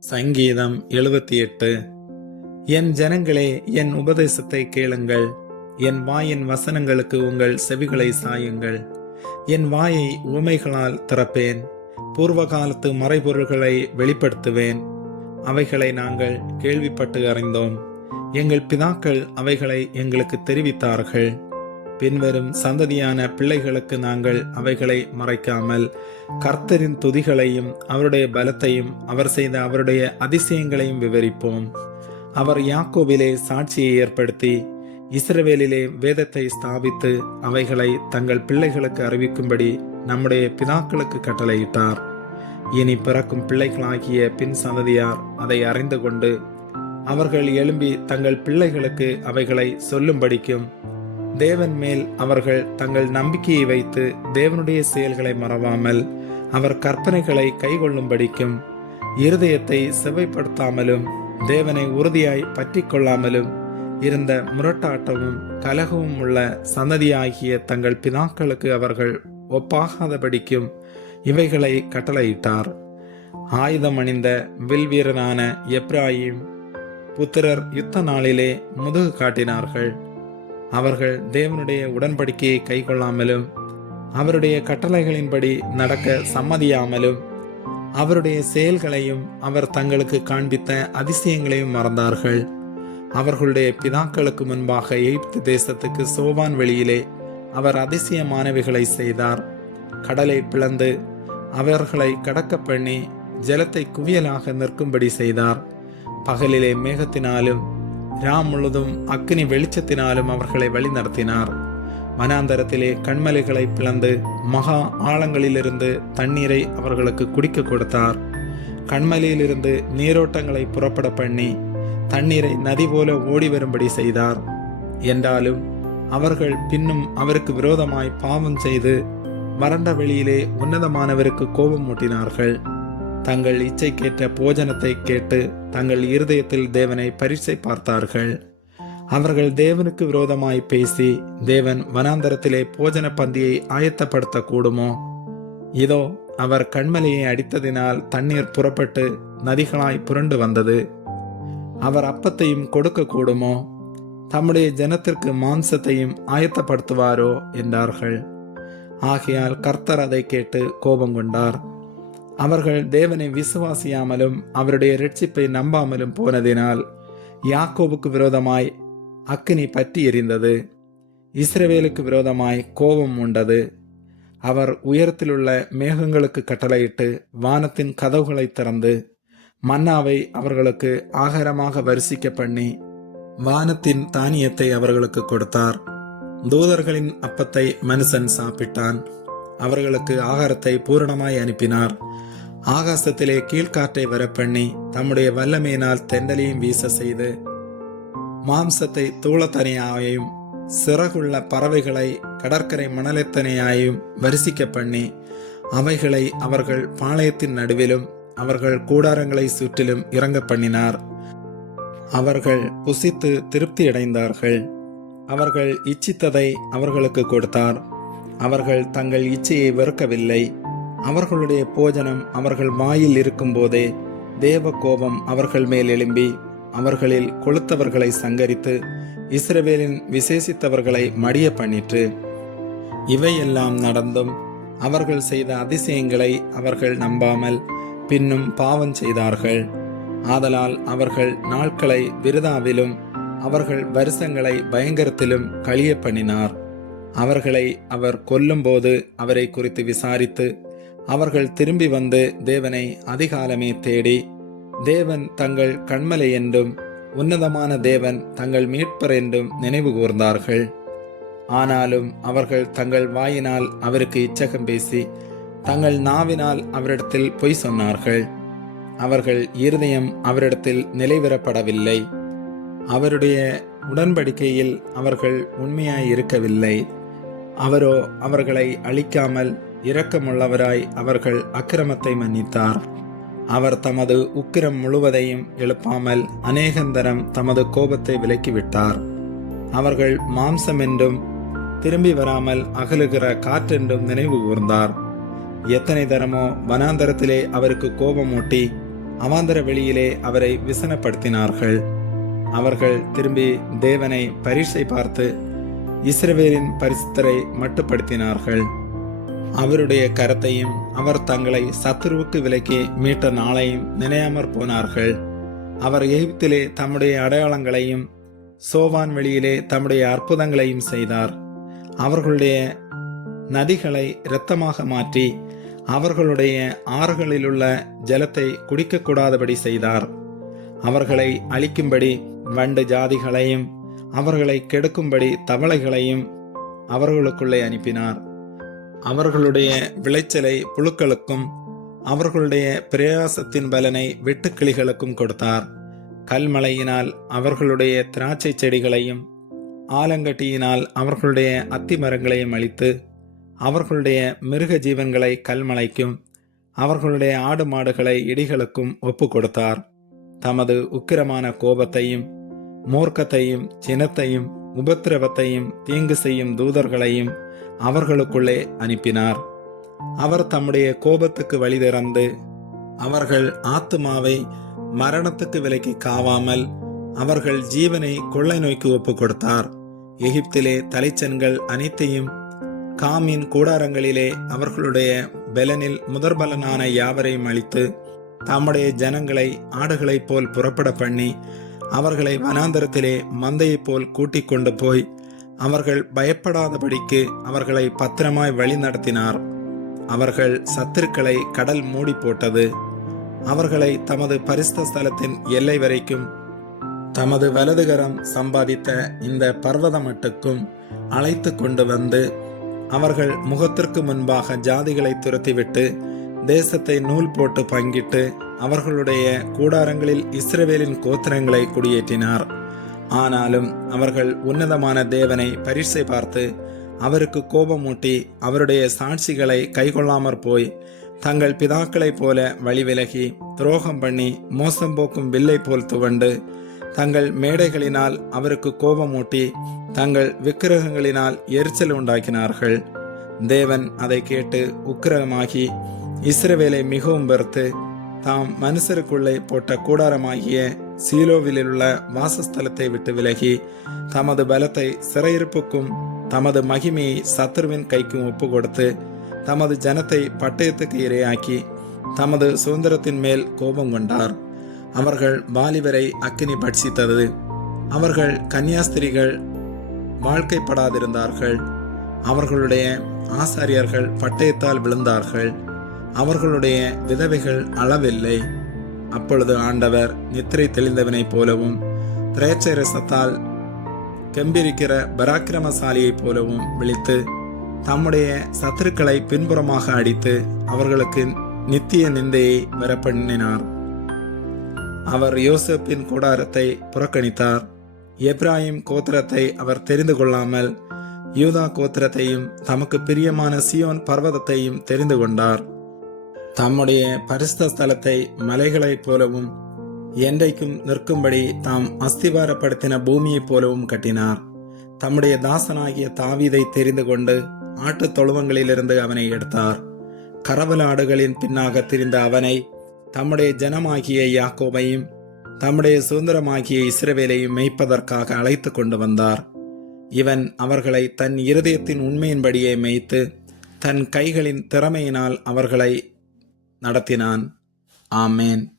சங்கீதம் எழுபத்தி எட்டு என் ஜனங்களே என் உபதேசத்தை கேளுங்கள். என் வாயின் வசனங்களுக்கு உங்கள் செவிகளை சாயுங்கள். என் வாயை உமைகளால் திறப்பேன். பூர்வ காலத்து மறைபொருள்களை வெளிப்படுத்துவேன். அவைகளை நாங்கள் கேள்விப்பட்டு அறிந்தோம். எங்கள் பிதாக்கள் அவைகளை எங்களுக்கு தெரிவித்தார்கள். பின்வரும் சந்ததியான பிள்ளைகளுக்கு நாங்கள் அவைகளை மறைக்காமல் கர்த்தரின் துதிகளையும் அவருடைய பலத்தையும் அவர் செய்த அவருடைய அதிசயங்களையும் விவரிப்போம். அவர் யாக்கோவிலே சாட்சியை ஏற்படுத்தி இஸ்ரவேலிலே வேதத்தை ஸ்தாபித்து அவைகளை தங்கள் பிள்ளைகளுக்கு அறிவிக்கும்படி நம்முடைய பிதாக்களுக்கு கட்டளையிட்டார். இனி பிறக்கும் பிள்ளைகளாகிய பின் சந்ததியார் அதை அறிந்து கொண்டு அவர்கள் எழும்பி தங்கள் பிள்ளைகளுக்கு அவைகளை சொல்லும்படிக்கும் தேவன் மேல் அவர்கள் தங்கள் நம்பிக்கையை வைத்து தேவனுடைய செயல்களை மறவாமல் அவர் கற்பனைகளை கைகொள்ளும்படிக்கும் இருதயத்தை செவைப்படுத்தாமலும் தேவனை உறுதியாய் பற்றி கொள்ளாமலும் இருந்த முரட்டாட்டமும் கலகமும் உள்ள சந்ததியாகிய தங்கள் பிதாக்களுக்கு அவர்கள் ஒப்பாகாதபடிக்கும் இவைகளை கட்டளையிட்டார். ஆயுதம் அணிந்த வில் வீரனான புத்திரர் யுத்த நாளிலே முதுகு காட்டினார்கள். அவர்கள் தேவனுடைய உடன்படிக்கையை கைக்கொள்ளாமலும் அவருடைய கட்டளைகளின்படி நடக்க சம்மதியாமலும் அவருடைய செயல்களையும் அவர் தங்களுக்கு காண்பித்த அதிசயங்களையும் மறந்தார்கள். அவர்களுடைய பிதாக்களுக்கு முன்பாக எகிப்து தேசத்துக்கு சோவான் வெளியிலே அவர் அதிசயமானவைகளை செய்தார். கடலை பிளந்து அவர்களை கடக்க பண்ணி ஜலத்தை குவியலாக நிற்கும்படி செய்தார். பகலிலே மேகத்தினாலும் ராம் முழுதும் அக்னி வெளிச்சத்தினாலும் அவர்களை வழிநடத்தினார் வனாந்தரத்திலே கண்மலைகளை பிளந்து மகா ஆழங்களிலிருந்து தண்ணீரை அவர்களுக்கு குடிக்க கொடுத்தார். கண்மலையிலிருந்து நீரோட்டங்களை புறப்பட பண்ணி தண்ணீரை நதி போல ஓடி வரும்படி செய்தார். என்றாலும் அவர்கள் பின்னும் அவருக்கு விரோதமாய் பாவம் செய்து வறண்ட வெளியிலே உன்னதமானவருக்கு கோபம் மூட்டினார்கள். தங்கள் இச்சைக்கேற்ற போஜனத்தை கேட்டு தங்கள் இருதயத்தில் தேவனை பரிசை பார்த்தார்கள். அவர்கள் தேவனுக்கு விரோதமாய் பேசி தேவன் வனாந்தரத்திலே போஜன பந்தியை ஆயத்தப்படுத்த கூடுமோ இதோ அவர் கண்மலையை அடித்ததினால் தண்ணீர் புறப்பட்டு நதிகளாய் புரண்டு வந்தது. அவர் அப்பத்தையும் கொடுக்க கூடுமோ தம்முடைய ஜனத்திற்கு மாம்சத்தையும் ஆயத்தப்படுத்துவாரோ? என்றார்கள். ஆகையால் கர்த்தர் அதை கேட்டு கோபம் கொண்டார் அவர்கள் தேவனை விசுவாசியாமலும் அவருடைய ரட்சிப்பை நம்பாமலும் போனதினால் யாக்கோபுக்கு விரோதமாய் அக்கினி பற்றி எரிந்தது. இஸ்ரவேலுக்கு விரோதமாய் கோபம் உண்டது. அவர் உயரத்திலுள்ள மேகங்களுக்கு கட்டளையிட்டு வானத்தின் கதவுகளை திறந்து மன்னாவை அவர்களுக்கு ஆகாரமாக வரிசிக்க பண்ணி வானத்தின் தானியத்தை அவர்களுக்கு கொடுத்தார். தூதர்களின் அப்பத்தை மனுஷன் சாப்பிட்டான். அவர்களுக்கு ஆகாரத்தை பூரணமாய் அனுப்பினார். ஆகாசத்திலே கீழ்காற்றை வரப்பண்ணி தம்முடைய வல்லமையினால் தெண்டலையும் வீச செய்து மாம்சத்தை தூளத்தனையாயும் சிறகுள்ள பறவைகளை கடற்கரை மணலத்தனையாயும் வரிசிக்க பண்ணி அவைகளை அவர்கள் பாளையத்தின் நடுவிலும் அவர்கள் கூடாரங்களை சுற்றிலும் இறங்க பண்ணினார் அவர்கள் புசித்து திருப்தி அடைந்தார்கள். அவர்கள் இச்சித்ததை அவர்களுக்கு கொடுத்தார். அவர்கள் தங்கள் இச்சையை வெறுக்கவில்லை. அவர்களுடைய போஜனம் அவர்கள் வாயில் இருக்கும்போதே தேவ கோபம் அவர்கள் மேல் எழும்பி அவர்களில் கொளுத்தவர்களை சங்கரித்து இஸ்ரவேலின் விசேஷித்தவர்களை மடிய பண்ணிற்று. இவையெல்லாம் நடந்தும் அவர்கள் செய்த அதிசயங்களை அவர்கள் நம்பாமல் பின்னும் பாவம் செய்தார்கள். ஆதலால் அவர்கள் நாட்களை விருதாவிலும் அவர்கள் வருஷங்களை பயங்கரத்திலும் கழிய பண்ணினார் அவர்களை அவர் கொல்லும்போது அவரை குறித்து விசாரித்து அவர்கள் திரும்பி வந்து தேவனை அதிகாலமே தேடி தேவன் தங்கள் கண்மலை என்றும் உன்னதமான தேவன் தங்கள் மீட்பர் என்றும் நினைவு கூர்ந்தார்கள். ஆனாலும் அவர்கள் தங்கள் வாயினால் அவருக்கு இச்சகம் பேசி தங்கள் நாவினால் அவரிடத்தில் பொய் சொன்னார்கள். அவர்கள் இருதயம் அவரிடத்தில் நிலைவரப்படவில்லை அவருடைய உடன்படிக்கையில் அவர்கள் உண்மையாய் இருக்கவில்லை. அவரோ அவர்களை அழிக்காமல் இரக்கமுள்ளவராய் அவர்கள் அக்கிரமத்தை மன்னித்தார். அவர் தமது உக்கிரம் முழுவதையும் எழுப்பாமல் அநேகந்தரம் தமது கோபத்தை விலக்கிவிட்டார். அவர்கள் மாம்சம் என்றும் திரும்பி வராமல் அகலுகிற காற்றென்றும் நினைவு கூர்ந்தார். எத்தனை தரமோ வனாந்தரத்திலே அவருக்கு கோபம் கோபமூட்டி அவாந்தர வெளியிலே அவரை விசனப்படுத்தினார்கள். அவர்கள் திரும்பி தேவனை பரீட்சை பார்த்து இஸ்ரவேலின் பரிசுத்தரை மட்டுப்படுத்தினார்கள். அவருடைய கரத்தையும் அவர் தங்களை சத்துருவுக்கு விலக்கி மீட்ட நாளையும் நினையாமற் போனார்கள். அவர் எகிப்திலே தம்முடைய அடையாளங்களையும் சோவான் வெளியிலே தம்முடைய அற்புதங்களையும் செய்தார். அவர்களுடைய நதிகளை இரத்தமாக மாற்றி அவர்களுடைய ஆறுகளிலுள்ள ஜலத்தை குடிக்கக்கூடாதபடி செய்தார். அவர்களை அழிக்கும்படி வண்டு ஜாதிகளையும் அவர்களை கெடுக்கும்படி தவளைகளையும் அவர்களுக்குள்ளே அனுப்பினார். அவர்களுடைய விளைச்சலை புழுக்களுக்கும் அவர்களுடைய பிரயாசத்தின் பலனை வெட்டுக்கிளிகளுக்கும் கொடுத்தார். கல்மலையினால் அவர்களுடைய திராட்சை செடிகளையும் ஆலங்கட்டியினால் அவர்களுடைய அத்தி மரங்களையும் அழித்து அவர்களுடைய மிருக ஜீவன்களை கல்மலைக்கும் அவர்களுடைய ஆடு மாடுகளை இடிகளுக்கும் ஒப்பு கொடுத்தார். தமது உக்கிரமான கோபத்தையும் மூர்க்கத்தையும் சினத்தையும் உபத்திரவத்தையும் தீங்கு செய்யும் தூதர்களையும் அவர்களுக்குள்ளே அனுப்பினார். அவர் தம்முடைய கோபத்துக்கு வழி திறந்து அவர்கள் ஆத்துமாவை மரணத்துக்கு விலைக்கு காவாமல் அவர்கள் ஜீவனை கொள்ளை நோய்க்கு ஒப்பு கொடுத்தார் எகிப்திலே தலைச்சன்கள் அனைத்தையும் காமின் கூடாரங்களிலே அவர்களுடைய பெலனில் முதற்பலனான யாவரையும் அளித்து தம்முடைய ஜனங்களை ஆடுகளைப் போல் புறப்பட பண்ணி அவர்களை வனாந்தரத்திலே மந்தையைப் போல் கூட்டிக் கொண்டு போய் அவர்கள் பயப்படாதபடிக்கு அவர்களை பத்திரமாய் வழி நடத்தினார். அவர்கள் சத்துருக்களை கடல் மூடி போட்டது. அவர்களை தமது பரிஸ்த ஸ்தலத்தின் எல்லை வரைக்கும் தமது வலதுகரம் சம்பாதித்த இந்த பர்வத மட்டுக்கும் அழைத்து கொண்டு வந்து அவர்கள் முகத்திற்கு முன்பாக ஜாதிகளை துரத்திவிட்டு தேசத்தை நூல் போட்டு பங்கிட்டு அவர்களுடைய கூடாரங்களில் இஸ்ரவேலின் கோத்திரங்களை குடியேற்றினார். ஆனாலும் அவர்கள் உன்னதமான தேவனை பரீட்சை பார்த்து அவருக்கு கோபமூட்டி அவருடைய சாட்சிகளை கைகொள்ளாமற் போய் தங்கள் பிதாக்களைப் போல வழிவிலகி துரோகம் பண்ணி மோசம் போக்கும் வில்லை போல் துவண்டு தங்கள் மேடைகளினால் அவருக்கு கோபமூட்டி தங்கள் விக்கிரகங்களினால் எரிச்சல் உண்டாக்கினார்கள். தேவன் அதை கேட்டு உக்கிரகமாகி இஸ்ரவேலை மிகவும் வெறுத்து தாம் மனுஷருக்குள்ளே போட்ட கூடாரமாகிய சீலோவிலுள்ள வாசஸ்தலத்தை விட்டு விலகி தமது பலத்தை சிறையிருப்புக்கும் தமது மகிமையை சத்ருவின் கைக்கும் ஒப்பு கொடுத்து தமது ஜனத்தை பட்டயத்துக்கு இரையாக்கி தமது சுதந்திரத்தின் மேல் கோபம் கொண்டார். அவர்கள் வாலிபரை அக்கினி பட்சித்தது. அவர்கள் கன்னியாஸ்திரிகள் வாழ்க்கைப்படாதிருந்தார்கள். அவர்களுடைய ஆசாரியர்கள் பட்டயத்தால் விழுந்தார்கள். அவர்களுடைய விதவைகள் அளவில்லை. அப்பொழுது ஆண்டவர் நித்திரை தெளிந்தவனைப் போலவும் திரேச்சை ரசத்தால் கெம்பிருக்கிற பராக்கிரமசாலியைப் போலவும் விழித்து தம்முடைய சத்துருக்களை பின்புறமாக அடித்து அவர்களுக்கு நித்திய நிந்தையை வரப்பண்ணினார். அவர் யோசப்பின் கூடாரத்தை புறக்கணித்தார். எப்ராஹிம் கோத்திரத்தை அவர் தெரிந்து கொள்ளாமல் யூதா கோத்திரத்தையும் தமக்கு பிரியமான சியோன் பர்வதத்தையும் தெரிந்து கொண்டார். தம்முடைய பரிசுத்த ஸ்தலத்தை மலைகளைப் போலவும் என்றைக்கும் நிற்கும்படி தாம் அஸ்திவாரப்படுத்தின பூமியைப் போலவும் கட்டினார். தம்முடைய தாசனாகிய தாவீதை தெரிந்து கொண்டு ஆட்டுத் தொழுவங்களிலிருந்து அவனை எடுத்தார். கரவலாடுகளின் பின்னாக திரிந்த அவனை தம்முடைய ஜனமாகிய யாக்கோபையும் தம்முடைய சுதந்திரமாகிய இஸ்ரவேலையும் மெய்ப்பதற்காக அழைத்து கொண்டு வந்தார். இவன் அவர்களை தன் இருதயத்தின் உண்மையின்படியே மெய்த்து தன் கைகளின் திறமையினால் அவர்களை நடத்தினான். ஆமேன்.